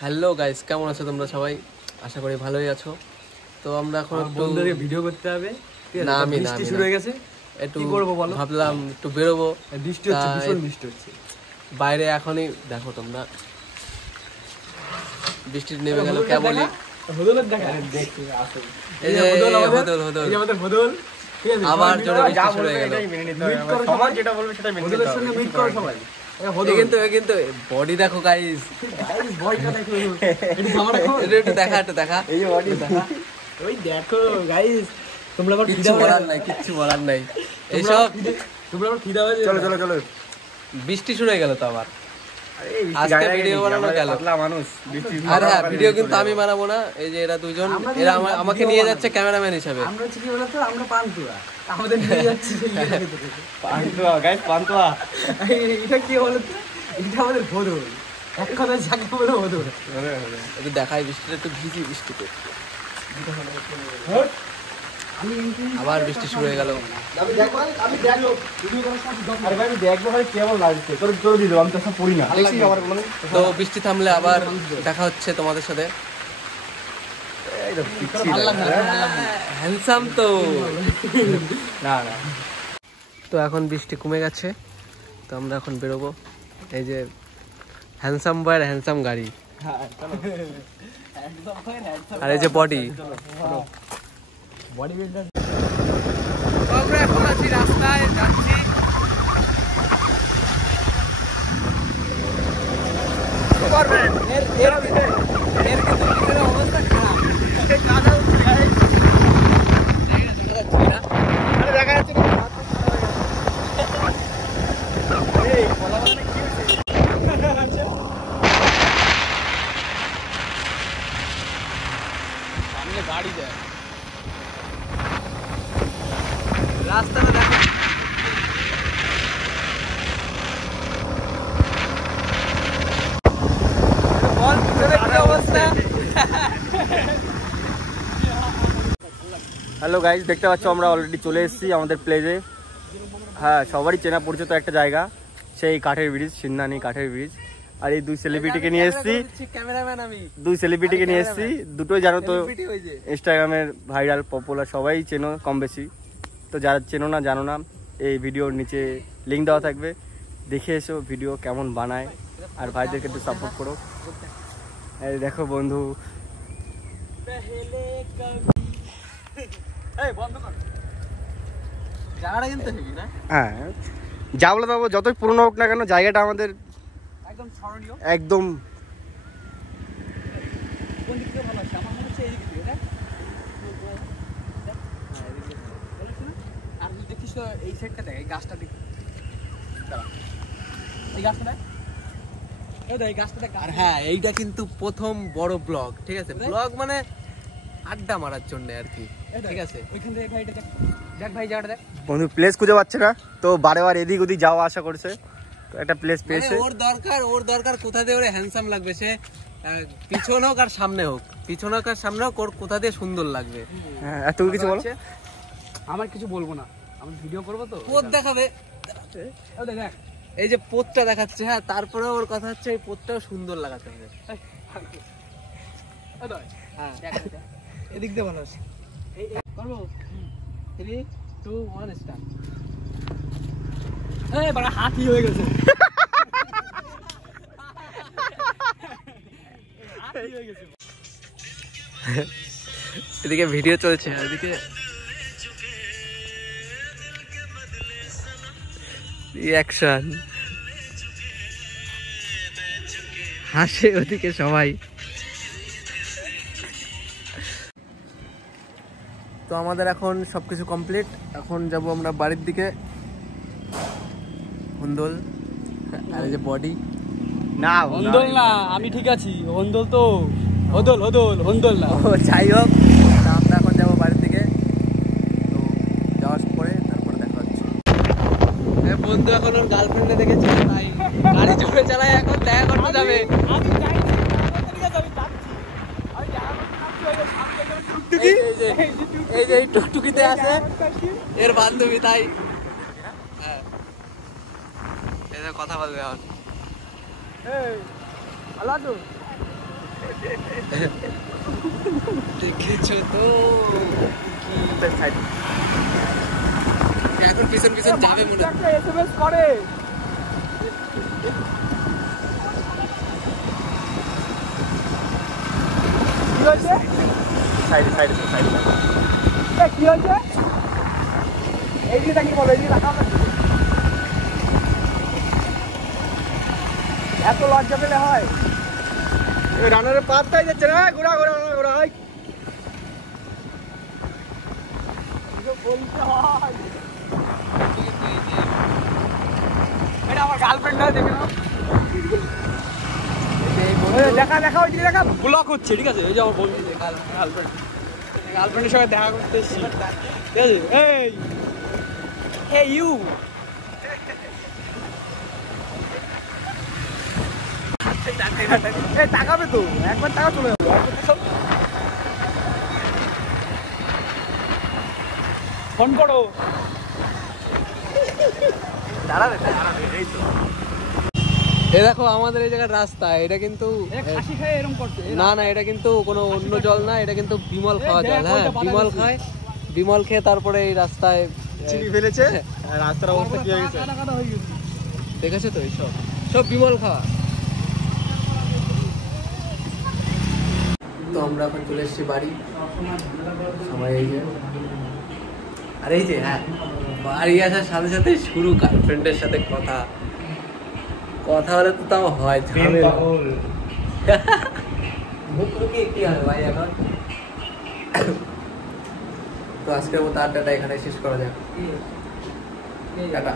Hello guys, কেমন আছো তোমরা সবাই? আশা করি ভালোই আছো। তো আমরা এখন একটু ভিডিও করতে হবে। না আমি বৃষ্টি শুরু হয়ে গেছে, একটু ভাবলাম একটু বেরোবো। বৃষ্টি হচ্ছে, ভীষণ বৃষ্টি হচ্ছে বাইরে। এখনই দেখো তোমরা, বৃষ্টি নেমে গেল কেবলই। হদলের দেখা দেখতে আসো। এই যে হদল আবার জোরে বৃষ্টি শুরু হয়ে গেল। সবাই যেটা বলবে সেটা মেনে নিতে হবে। হদলের সঙ্গে মিট করো সবাই। কিন্তু বডি দেখো গাইস, বডিটা দেখো, একটু দেখা এই যে বডি দেখা, ওই দেখো গাইস। তোমরা আবার কিচ্ছু বলার নাই এইসব। তোমরা আবার খিদা হয়ে চলো বৃষ্টি শুরু হয়ে গেল তো আবার। আজকে ভিডিও বানানো গেল, পাতলা মানুষ বৃষ্টি। আরে হ্যাঁ, ভিডিও কিন্তু আমি বানাবো না। এই যে এরা দুইজন, এরা আমাকে নিয়ে যাচ্ছে ক্যামেরাম্যান হিসেবে। আমরা কি বলতো, আমরা পান্তুয়া, আমাদের নিয়ে যাচ্ছে পান্তুয়া গাইস, পান্তুয়া। এটা কি বলতো, এটা আমাদের ভদল, এক কথা যাকে বলে ভদল। একটু দেখাই বৃষ্টিটা, একটু ভিজি বৃষ্টিতে। আবার বৃষ্টি শুরু হয়ে গেল। তো বৃষ্টি থামলে আবার দেখা হচ্ছে তোমাদের সাথে। হ্যান্ডসাম তো তো এখন বৃষ্টি কমে গেছে, তো আমরা এখন বেরোবো। এই যে হ্যান্ডসাম বয়ের হ্যান্ডসাম গাড়ি, আর এই যে বডি। আমরা এখন আছি রাস্তায়, যাচ্ছি। এর কিন্তু ভিতরে অবস্থা খারাপ, দেখা যাচ্ছে না। সামনে গাড়ি যায়, রাস্তাটা দেখো। হ্যালো গাইস, দেখতে পাচ্ছ আমরা অলরেডি চলে এসেছি আমাদের প্লেসে। হ্যাঁ, সবারই চেনা পরিচিত একটা জায়গা, সেই কাঠের ব্রিজ, সিন্নানি কাঠের ব্রিজ। আর এই দুই সেলিব্রিটিকে নিয়ে এসেছি, দুটোই জানো তো ইনস্টাগ্রামের ভাইরাল পপুলার, সবাই চেনো কম বেশি। তো যারা চেনো না, জানো না, এই ভিডিওর নিচে লিঙ্ক দেওয়া থাকবে, দেখে এসো ভিডিও কেমন বানায়। আর ভাইদেরকে একটু সাপোর্ট করো। এই দেখো বন্ধু, হ্যাঁ যা বলে দেবো, যতই পুরনো হোক না কেন, জায়গাটা আমাদের একদম এই সাইডটা দেখ, এই গাছটা দেখ, আর হ্যাঁ, এইটা কিন্তু প্রথম বড় ব্লগ, ঠিক আছে? ব্লগ মানে আড্ডা মারার জন্য আর কি, ঠিক আছে? দেখ ভাই, জায়গাটা দেখ। বন্ধু প্লেস খুঁজে পাচ্ছে না, তো বারে বার এদিক ওদিক যাওয়া আসা করছে, তো একটা প্লেস পেয়েছে। ওর দরকার কোথা দিয়ে ওরে হ্যান্ডসাম লাগবে, সে পিছন হোক আর সামনে হোক, ওর কোথা দিয়ে সুন্দর লাগবে। হ্যাঁ, এত কিছু বলো। আমার কিছু বলবো না, আমি ভিডিও করবো তো। পোত দেখাবে, দেখ এই যে পোতটা দেখাচ্ছে। হ্যাঁ, তারপরে ওর কথা হচ্ছে এই পোতটাও সুন্দর লাগাতে হবে। হ্যাঁ, এদিক দিয়ে ভালো আছে। করবো 3, 2, 1 স্টার্ট। এই বড় হাতি হয়ে গেছে, এদিকে ভিডিও চলছে, এদিকে রিঅ্যাকশন, হাসে ওদিকে সবাই। তো আমাদের এখন সবকিছু কমপ্লিট, এখন যাব আমরা বাড়ির দিকে। হন্দল আর এই যে বডি। না হন্দল না, আমি ঠিক আছি। হন্দল তো হন্দল না। ও যাই হোক, আমরা এখন যাবো বাড়ির দিকে। তো যাওয়ার পরে তারপরে দেখা হচ্ছে। বন্ধু এখন ওর গার্লফ্রেন্ডে দেখেছে, তাই গাড়ি জোরে চালায়, এখন দেখা করতে যাবে। এই যে টুকটুকিতে আছে এর বান্ধবী, তাই কথা বলবে এখন। দেখেছো তো এখন পিছন পিছন যাবে মনে হয়। এসএমএস করে কি হয়েছে সাইডে সাইডে সাইডে কি হয়েছে এই দিকে কি বলো এই দিকে রাখা এত লজ্জা পেলে হয় রানারের পাতটাই যাচ্ছে না ঘোরা ঘোরা ঘোরা হয় বলতে হয় এটা আমার গার্লফ্রেন্ড দেখে নাও দেখা দেখা ওই দিকে দেখা ব্লক হচ্ছে ঠিক আছে এই যে আমার বন্ধু গার্লফ্রেন্ড গার্লফ্রেন্ডের সঙ্গে দেখা করতে এসেছি ঠিক আছে এই হে ইউ তাকাবে তো একবার টাকা চলে যাবে ফোন করো দাঁড়াবে দাঁড়াবে এই তো এই দেখো আমাদের এই জায়গার রাস্তা, এটা কিন্তু খাসি খায় এরকম করছে না না এটা কিন্তু কোনো অন্য জল না, এটা কিন্তু বিমল খাওয়া জল। হ্যাঁ বিমল খায়, বিমল খেয়ে তারপরে এই রাস্তায় চিনি ফেলেছে আর রাস্তার অবস্থা কি হয়ে গেছে দেখেছো তো এইসব সব বিমল খাওয়া। তো আমরা এখন চলে এসেছি বাড়ি, সবাই এই যে আর এই যে হ্যাঁ বাড়ি আসার সাথে সাথে শুরু গার্লফ্রেন্ডের সাথে কথা কথা হলে তো তাও হয় ঝামেলা। মুখ লুকিয়ে কি হবে ভাই এখন। তো আজকের মতো আড্ডাটা এখানে শেষ করা যাক, টাটা।